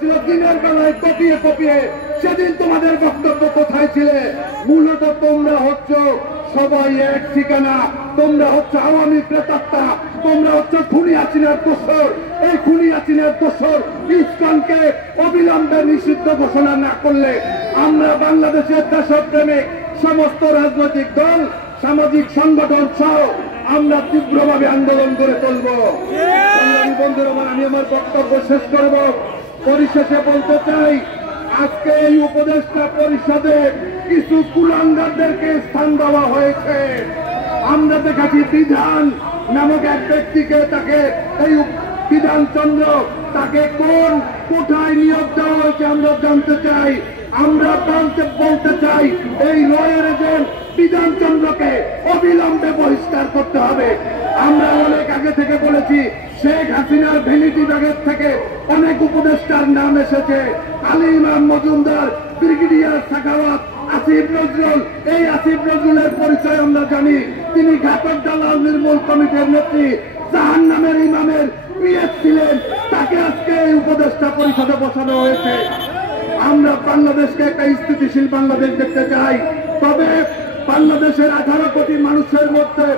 দিনের বেলায় কপিয়ে কপিয়ে সেদিন তোমাদের বক্তব্য কোথায় ছিলে? মূলত তোমরা হচ্ছ সবাই এক ঠিকানা, তোমরা হচ্ছে আওয়ামী প্রেতাত্মা, তোমরা হচ্ছে খুনি হাসিনার দোসর। এই খুনি হাসিনার দোসর ইসলামকে অবিলম্বে নিষিদ্ধ ঘোষণা না করলে আমরা বাংলাদেশের দেশপ্রেমিক সমস্ত রাজনৈতিক দল, সামাজিক সংগঠন সহ আমরা তীব্রভাবে আন্দোলন করে তুলব। বন্ধুরা, আমি আমার বক্তব্য শেষ করব। পরিশেষে বলতে চাই, আজকে এই উপদেষ্টা পরিষদে কিছু কুলাঙ্গারদেরকে স্থান দেওয়া হয়েছে। আমরা দেখেছি বিধান নামক এক ব্যক্তিকে, তাকে এই বিধানচন্দ্র, তাকে কোন কোথায় নিয়োগ দেওয়া হয়েছে আমরা জানতে চাই। আমরা বলতে চাই, এই রয়ের এজেন্ট বিধানচন্দ্রকে অবিলম্বে বহিষ্কার করতে হবে। আমরা অনেক আগে থেকে বলেছি, শেখ হাসিনার ভ্যানিটি ব্যাগের থেকে অনেক উপদেষ্টার নাম এসেছে। আলী ইমাম মজুমদার, ব্রিগেডিয়ার সাখাওয়াত, আসিফ নজরুল। এই আসিফ নজরুলের পরিচয় আমরা জানি, তিনি ঘাতক দালাল নির্মূল কমিটির নেত্রী, জাহান্নামের ইমামের পিএস ছিলেন। তাকে আজকে এই উপদেষ্টা পরিষদে বসানো হয়েছে। আমরা বাংলাদেশকে একটা স্থিতিশীল বাংলাদেশ দেখতে চাই, তবে বাংলাদেশের 18 কোটি মানুষের মধ্যে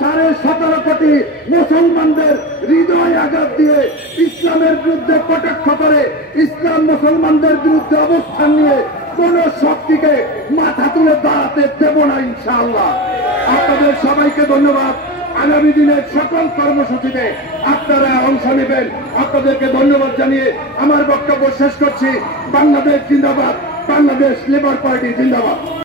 17.5 কোটি মুসলমানদের হৃদয় আঘাত দিয়ে ইসলামের বিরুদ্ধে কটাক্ষ করে ইসলাম মুসলমানদের বিরুদ্ধে অবস্থান নিয়ে কোন শক্তিকে মাথা তুলে দাঁড়াতে দেব না ইনশাআল্লাহ। আপনাদের সবাইকে ধন্যবাদ। আগামী দিনের সকল কর্মসূচিতে আপনারা অংশ নেবেন। আপনাদেরকে ধন্যবাদ জানিয়ে আমার বক্তব্য শেষ করছি। বাংলাদেশ জিন্দাবাদ, বাংলাদেশ লেবার পার্টি জিন্দাবাদ।